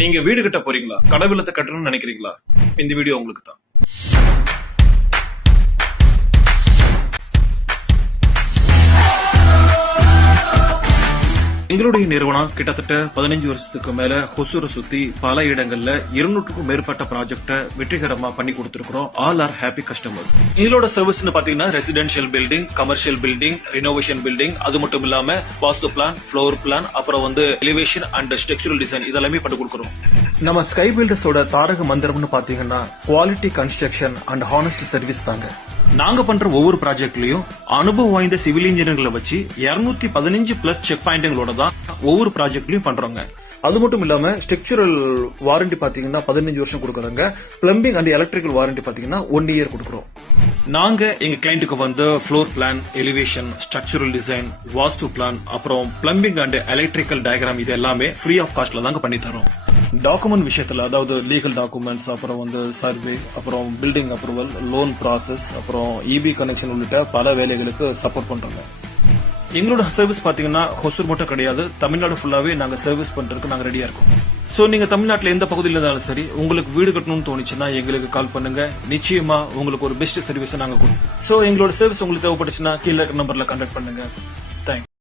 நீங்க வீடு கட்ட போறீங்களா, கடவுளத்தை கட்டணும்னு நினைக்கிறீங்களா? இந்த வீடியோ உங்களுக்கு தான். எங்களுடைய நிறுவனம் கிட்டத்தட்ட 15 வருஷத்துக்கு மேல ஹொசூரை சுத்தி பல இடங்கள்ல 200க்கும் மேற்பட்ட ப்ராஜெக்ட வெற்றிகரமா பண்ணி கொடுத்திருக்கிறோம். All are happy customers. எங்களோட சர்வீஸ் பாத்தீங்கன்னா residential building, commercial building, renovation building, அது மட்டும் இல்லாம வாஸ்து பிளான், ஃப்ளோர் பிளான், அப்புறம் எலிவேஷன் அண்ட் ஸ்ட்ரக்சரல் டிசைன் இதெல்லாமே பண்ணி கொடுக்கிறோம். நம்ம ஸ்கை பில்டர்ஸோட தாரக மந்திரம்னு பாத்தீங்கன்னா quality construction and honest service தாங்க. நாங்க பண்ற ஒவ்வொரு ப்ராஜெக்ட்லயும் அனுபவம் வாய்ந்த சிவில் இன்ஜினியர்களை வச்சு 215 பிளஸ் செக் பாயிண்ட்களோட தான் ஒவ்வொரு ப்ராஜெக்ட்லயும் பண்றோங்க. அது மட்டும் இல்லாம ஸ்ட்ரக்சரல் வாரண்டி பாத்தீங்கன்னா 15 வருஷம் கொடுக்கறாங்க. பிளம்பிங் அண்ட் எலக்ட்ரிக்கல் வாரண்டி பாத்தீங்கன்னா 1 இயர் கொடுக்கறோம். நாங்க எங்க கிளையண்ட்டுக்கு floor plan, elevation, structural design, vastu plan, அப்புறம் பிளம்பிங் அண்ட் எலக்ட்ரிக்கல் டயக்ராம் இது எல்லாமே ஃப்ரீ ஆஃப் காஸ்ட்ல தாங்க பண்ணி தரோம். டாக்குமெண்ட் விஷயத்துல அதாவது லீகல் டாக்குமெண்ட்ஸ், அப்புறம் சர்வே, அப்புறம் பில்டிங் அப்ரூவல், லோன் ப்ராசஸ், அப்புறம் இபி கனெக்ஷன் உள்ளிட்ட பல வேலைகளுக்கு சப்போர்ட் பண்றோங்க. எங்களோட சர்வீஸ் பாத்தீங்கன்னா ஹொசூர் மட்டும் கிடையாது, தமிழ்நாடு ஃபுல்லாவே நாங்க சர்வீஸ் பண்றதுக்கு நாங்க ரெடியா இருக்கோம். சோ நீங்க தமிழ்நாட்டுல எந்த பகுதியில் இருந்தாலும் சரி, உங்களுக்கு வீடு கட்டணும்னு தோணுச்சுன்னா எங்களுக்கு கால் பண்ணுங்க. நிச்சயமா உங்களுக்கு ஒரு பெஸ்ட் சர்வீஸ் நாங்க கொடுப்போம். சோ எங்களோட சர்வீஸ் உங்களுக்கு தேவைப்பட்டுச்சுன்னா கீழே நம்பர்ல கான்டாக்ட் பண்ணுங்க. தேங்க்யூ.